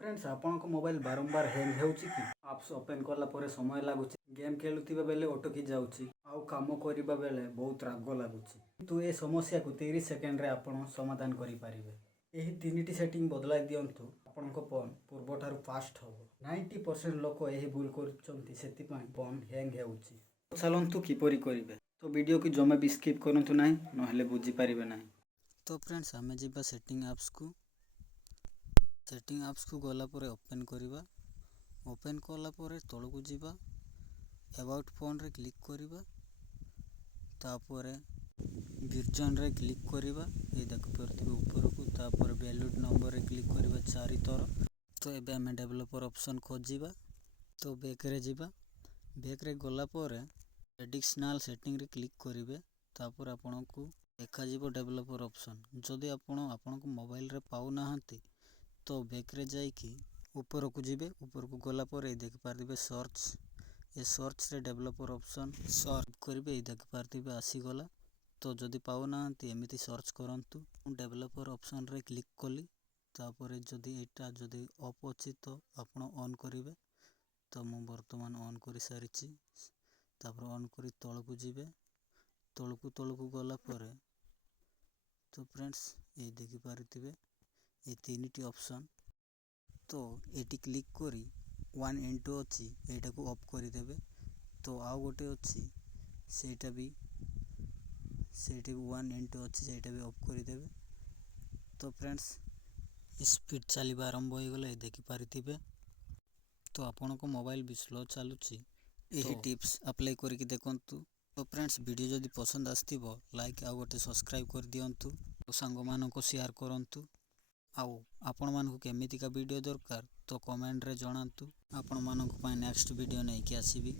Friends आपनको mobile बारंबार hang होउची कि आप्स ओपन कला परे समय लागुची गेम खेलुथिबा बेले अटकी जाउची आउ काम करिबा बेले बहुत राग लागुची किंतु ए समस्या को 30 सेकेंड रे आपण समाधान करि पारिबे। एही तीनिटी सेटिंग बदलाई दियंतु आपनको फोन पूर्वठारु फास्ट होबो। 90% लोक एही भूल करचंती सेति पई फोन हैंग होउची। चलंतु किपरि करिवे तो वीडियो की जमे भी स्किप करंतु नाही नहले बुझी पारिबे नाही। तो फ्रेंड्स हमें जिबा सेटिंग एप्स को गला परे ओपन करिबा। ओपन कला परे तळकु जिबा अबाउट फोन रे क्लिक करिबा तापरे वर्जन रे क्लिक करिबा ए देखि परथिबे ऊपर को तापर वैलिड नंबर रे क्लिक करिबा चारि थर। तो एबे हमें डेवलपर ऑप्शन खोजिबा तो बैक रे जिबा बैक रे गला परे एडिशनल सेटिंग रे क्लिक करिवे तापर आपनको देखा जिवो डेवलपर ऑप्शन। जदि आपनको मोबाइल रे पाउ नाहंती तो बैक रे जाई कि ऊपर को जिबे ऊपर को गला परे देख पारदिबे सर्च ए सर्च रे डेवलपर ऑप्शन सर्च करिवे ए देख पारदिबे आसी गला। तो जदि पाउ नाहंती एमिति सर्च करंतु डेवलपर ऑप्शन रे क्लिक कली तापर जदि एटा जदि ऑफ अछि तो आपण ऑन करिवे तो मु वर्तमान ऑन करि सारिछि। तापर ऑन करी तळकु जिबे तळकु गला परे तो फ्रेंड्स ए देखि पारिथिबे ए तीनिटी ऑप्शन तो एटी क्लिक करी 1 इंटू अछि एटा को ऑफ करि देबे। तो आ गोटे अछि सेटा भी 1 इंटू अछि सेटा भी ऑफ करि देबे। तो फ्रेंड्स स्पीड चलीबा आरंभ हो गले देखि पारिथिबे। तो आपनको मोबाइल भी स्लो चालुछि एही टिप्स अप्लाई करके देखंतु। तो फ्रेंड्स वीडियो जदि पसंद आस्थिबो लाइक आ गोटे सब्सक्राइब कर दियंतु और सांग मानको शेयर करंतु। आउ आपण मानको केमितिका वीडियो दरकार तो कमेंट रे जणांतु। आपण मानको पय नेक्स्ट वीडियो नै कि आसीबी।